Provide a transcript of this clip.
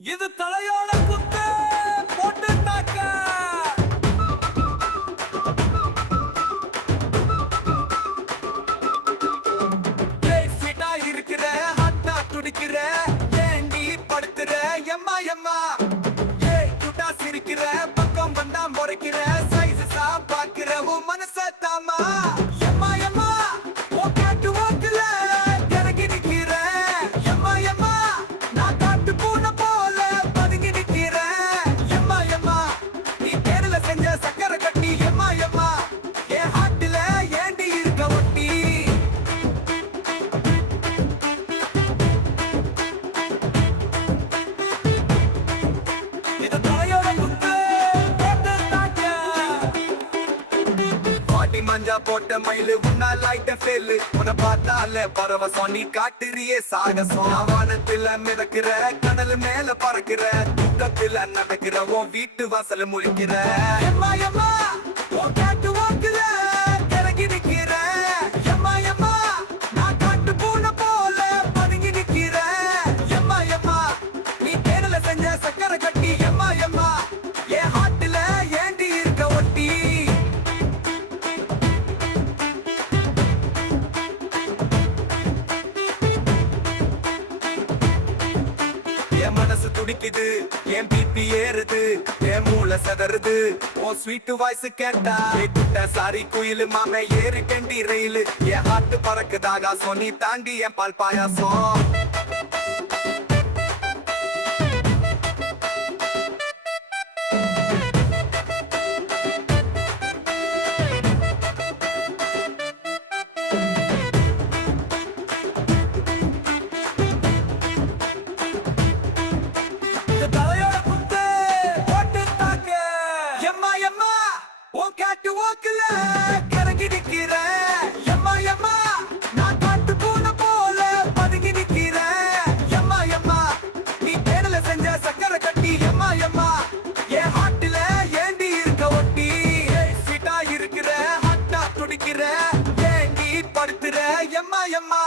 இது தலையோட குத்து போட்டு தாக்க. ஸ்வீட்டா இருக்கிற ஹாட்டா துடிக்கிற ஏண்டி படுத்துற எம்மா எம்மா குட்டா சிரிக்கிற பக்கம் வந்தா முறைக்கிற சைஸ் பாக்குற உன் மனச தாமா எம்மா எம்மா காட்டு வாக்குல இறங்கி நிக்கிற எம்மா எம்மா நான் காட்டு பூனை போல பதுங்கி நிக்கிற எம்மா எம்மா நீ தேர்ல செஞ்ச சக்கரை கட்டி எம்மா எம்மா என் ஹாட்டுல ஏண்டி இருக்க ஒட்டி. இது தலையோட குத்து போட்டு தாக்க. பாட்டி மஞ்சா போட்ட மயிலு உன்னா லைட்ட ஃபெல்லு உன்னை பார்த்தால பரவசம் நீ காட்டுறியே சாகசம். வானத்துல மிதக்கிற கடல் மேல பறக்கிற துக்கத்துல நடக்கிற உன் வீட்டு வாசல முழிக்கிற எம்மா எம்மா உன் காட்டு வாக்குல இறங்கி நிக்கிற எம்மா எம்மா நான் காட்டு பூனை போல பதுங்கி நிக்கிற எம்மா எம்மா நீ தேர்ல செஞ்ச சக்கரை கட்டி எம்மா எம்மா என் ஹாட்டுல ஏண்டி இருக்க ஒட்டி. என் மனசு துடிக்குது என் பிபி ஏறுது என் மூளை சதறுது உன் ஸ்வீட் வாய்ஸ் கேட்டா குட்ட சாரி குயிலு மாம ஏறு கண்டி ரயிலு என் ஹாட்டு பறக்குதாக சொன்னி தாண்டி என் பால் பாயாசம். இது தலையோட குத்து போட்டு தாக்க. எம்மா எம்மா உன் காட்டு வாக்குல இறங்கி நிக்கிற எம்மா எம்மா நான் காட்டு பூனை போல பதுங்கி நிக்கிற எம்மா எம்மா நீ தேடல செஞ்ச சக்கரை கட்டி எம்மா எம்மா என் ஹாட்டுல ஏண்டி இருக்க ஒட்டி. ஸ்வீட்டா இருக்கிற ஹாட்டா துடிக்கிற ஏண்டி படுத்துற எம்மா எம்மா